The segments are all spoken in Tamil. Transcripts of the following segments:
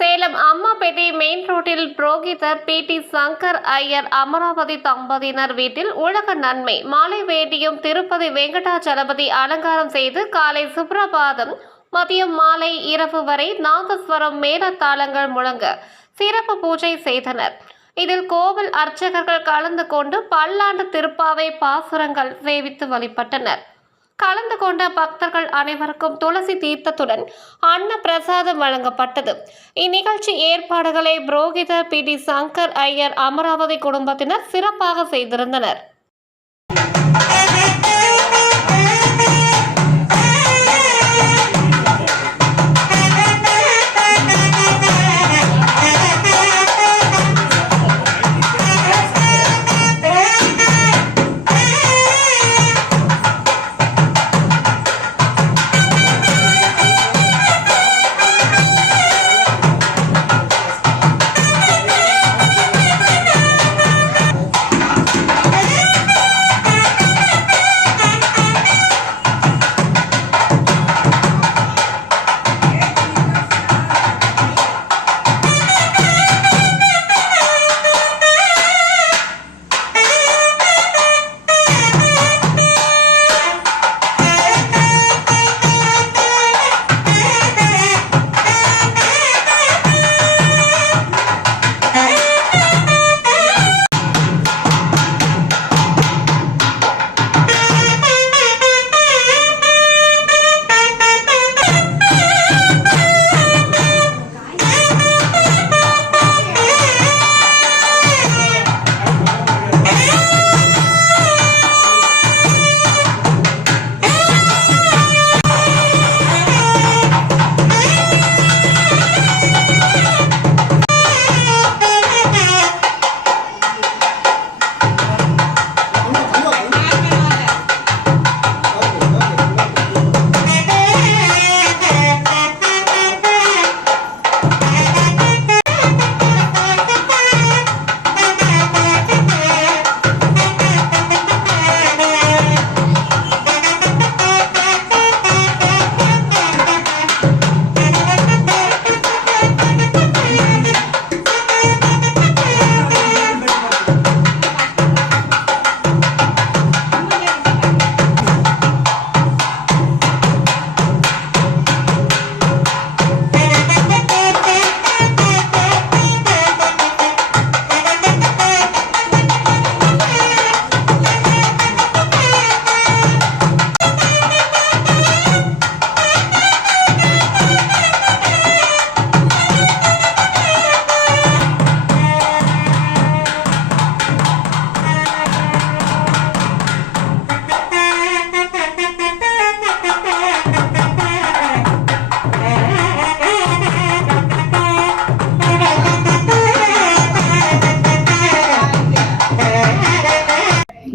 சேலம் அம்மாபேட்டை மெயின் ரோட்டில் புரோகிதர் பி.டி. சங்கர் ஐயர் அமராவதி தம்பதியினர் வீட்டில் உலக நன்மை மாலை வேண்டியும் திருப்பதி வெங்கடாச்சலபதி அலங்காரம் செய்து காலை சுப்ரபாதம், மதியம் மாலை இரவு வரை நாதஸ்வரம் மேளதாளங்கள் முழங்க சிறப்பு பூஜை செய்தனர். இதில் கோவில் அர்ச்சகர்கள் கலந்து கொண்டு பல்லாண்டு திருப்பாவை பாசுரங்கள் சேவித்து வழிபட்டனர். கலந்து கொண்ட பக்தர்கள் அனைவருக்கும் துளசி தீர்த்தத்துடன் அன்ன பிரசாதம் வழங்கப்பட்டது. இந்நிகழ்ச்சி ஏற்பாடுகளை புரோகிதர் பி.டி. சங்கர் ஐயர் அமராவதி குடும்பத்தினர் சிறப்பாக செய்திருந்தனர்.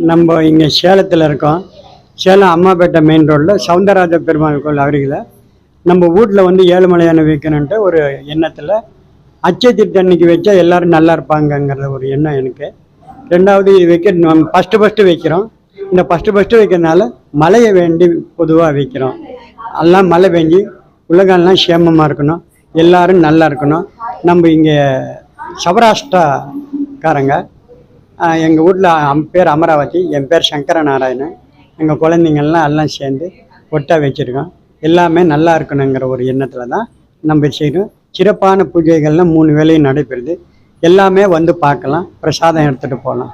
நம்ம இங்கே சேலத்தில் இருக்கோம். சேலம் அம்மாபேட்டை மெயின் ரோட்டில் சவுந்தரராஜ பெருமாள் கோயில் அருகில் நம்ம வீட்டில் வந்து ஏழுமலையான வைக்கணுன்ட்டு ஒரு எண்ணத்தில் அச்சய தீர்த்த அன்னைக்கு வச்சா எல்லோரும் நல்லா இருப்பாங்கங்கிற ஒரு எண்ணம் எனக்கு. ரெண்டாவது இது வைக்க நம்ம ஃபஸ்ட்டு வைக்கிறோம். இந்த ஃபஸ்ட்டு வைக்கிறதுனால மழையை வேண்டி பொதுவாக வைக்கிறோம். எல்லாம் மழை பெஞ்சி உலகெல்லாம் சேமமாக இருக்கணும், எல்லோரும் நல்லா இருக்கணும். நம்ம இங்கே சௌராஷ்டிராக்காரங்க. எங்கள் வீட்டில் பேர் அமராவதி, என் பேர் சங்கர நாராயணன். எங்கள் குழந்தைங்கள்லாம் எல்லாம் சேர்ந்து ஒட்டா வச்சுருக்கோம். எல்லாமே நல்லா இருக்கணுங்கிற ஒரு எண்ணத்தில் தான் நம்ம செய்கிறோம். சிறப்பான பூஜைகள்லாம் 3 வேளையும் நடைபெறுது. எல்லாமே வந்து பார்க்கலாம், பிரசாதம் எடுத்துகிட்டு போகலாம்.